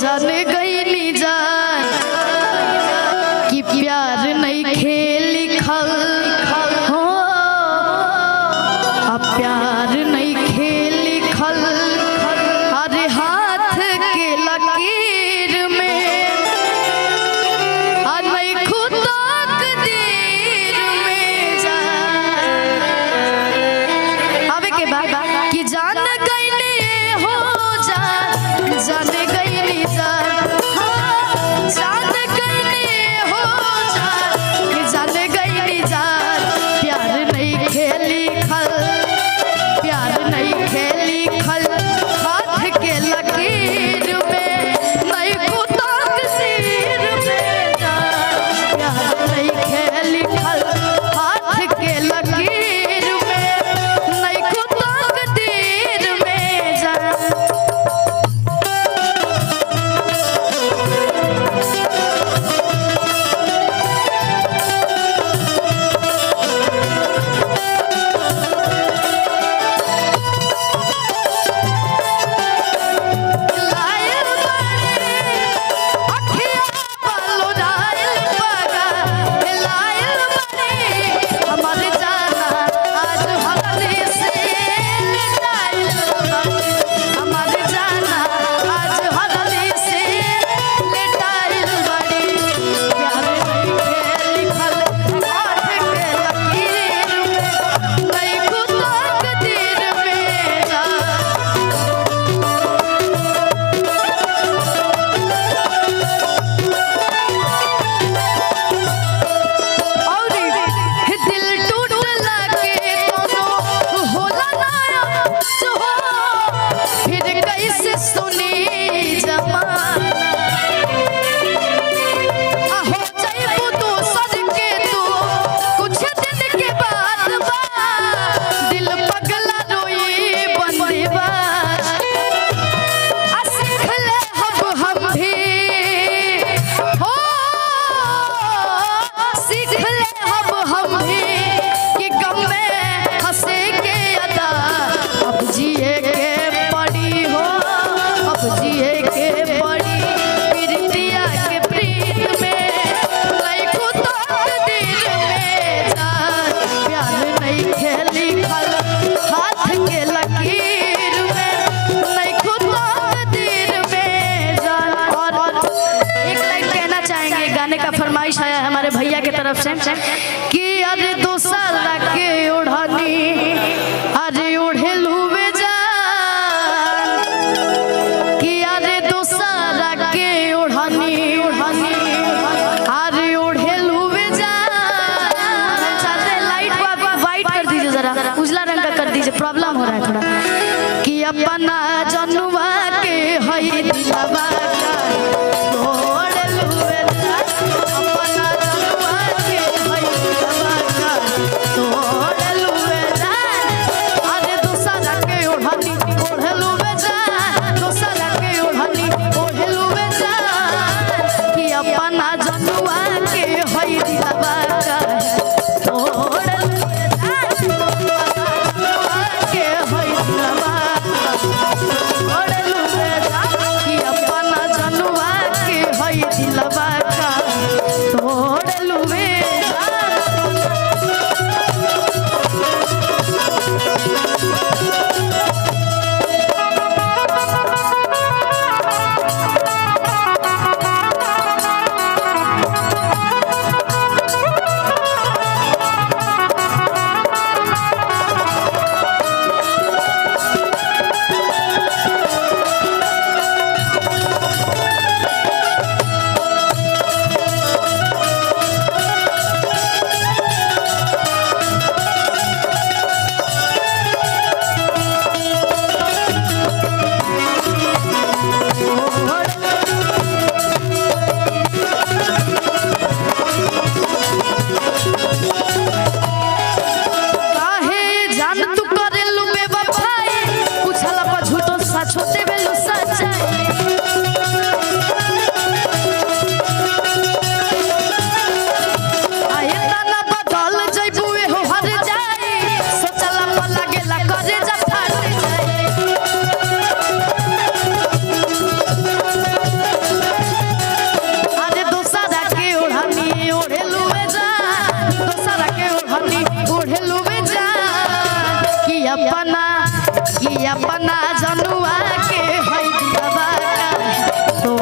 जान गई नी जान कि प्यार नहीं खेल लिखल हो, अब प्यार नहीं खेल लिखल अरे हाथ के लकीर में नहीं खुद तकदीर में जान। अब के बाद कि जान गई हो जान, जान गई नी जान, हाँ जान गई हो जान, कि जान गई नी जान। प्यार नहीं खेली खल, प्यार नहीं खेली खल हाथ के लकीर में नहीं खुद तकदीर में जान। प्यार नहीं खेली खल हाथ के लकीर में नहीं खुद तकदीर में जान। फरमाइश आया है हमारे भैया की तरफ से कि अरे दूसरा के ओढ़नी अरे ओढ़े लुवे जान, कि अरे दूसरा के ओढ़नी अरे ओढ़े लुवे जान। लाइट को वाइट कर दीजिए, जरा उजला रंग का कर दीजिए, प्रॉब्लम हो रहा है थोड़ा। कि अपना जनुआ के हई दिलवा अपना जनुआ के है दिलवा तो